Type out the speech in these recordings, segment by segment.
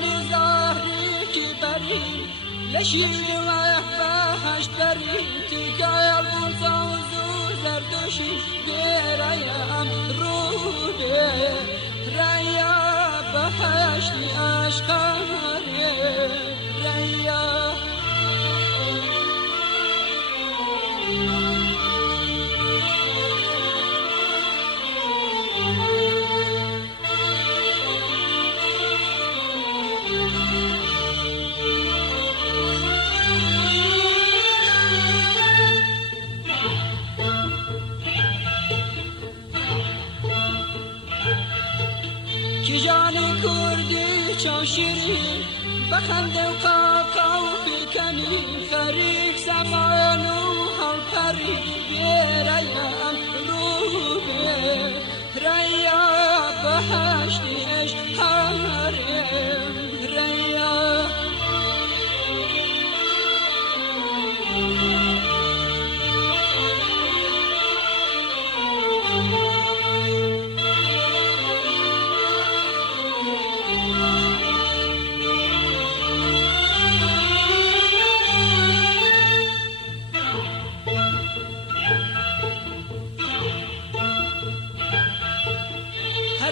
لنان زهری کی بری لشی و بهشت بری تکایل بونسا و زور زردوشی برایم رو به ریا بهشتی اشکاری ریا کی جانی کردی چون شیرین بخنده و قاقا و پیکنی خریک زمان و حال پری برایم رو به ریا بهشتی اشکاری ریا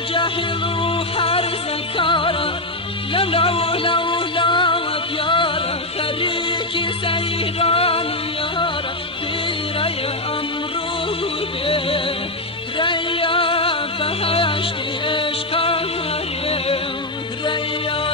جاهل وحر زكارة لو وديارة خريجي سيران يارة بريا أمرو ريا بهشتي اشكاري ريا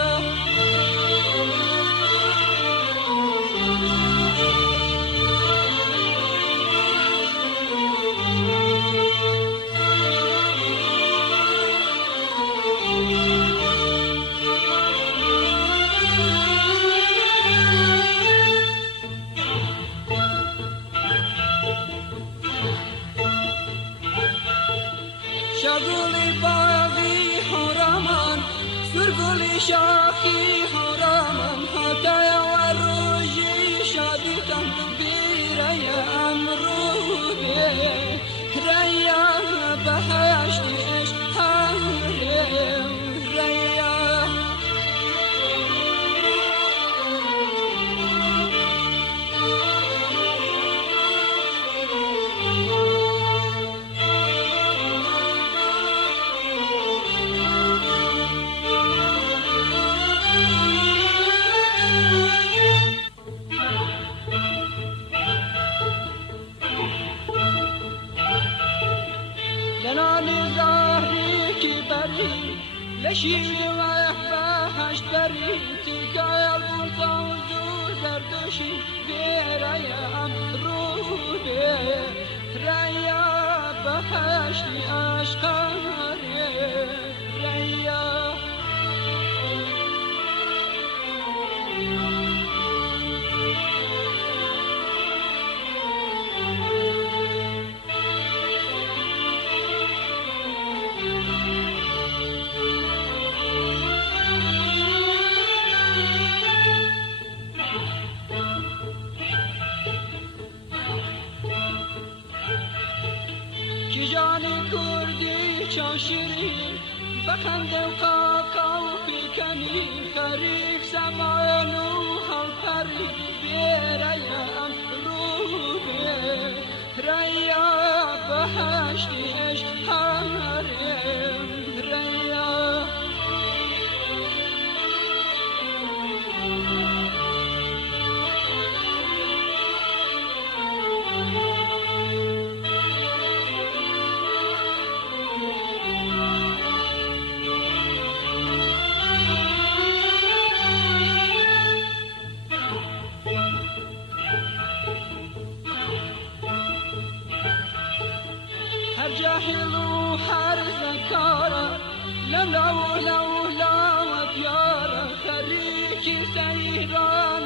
شغلی باغی حرامان سرگلی شاخی حرامان حتی و روژی شادیتان بیرای امرو ریا بهشتی اشکاری ریا لنان زهری کی بری لشی و بهشت بری تکایل بونسا و زور زردوشی برایم رو به ریا بهشتی اشکاری ریا کی جانی کردی چون شیرین بخنده و قاقا و پیکنی خریف زمان و حال پری برایم رو به ریا بهشتی اشکاری ریا هر جاهل وحر زكارة لو وديارة خريجي سيران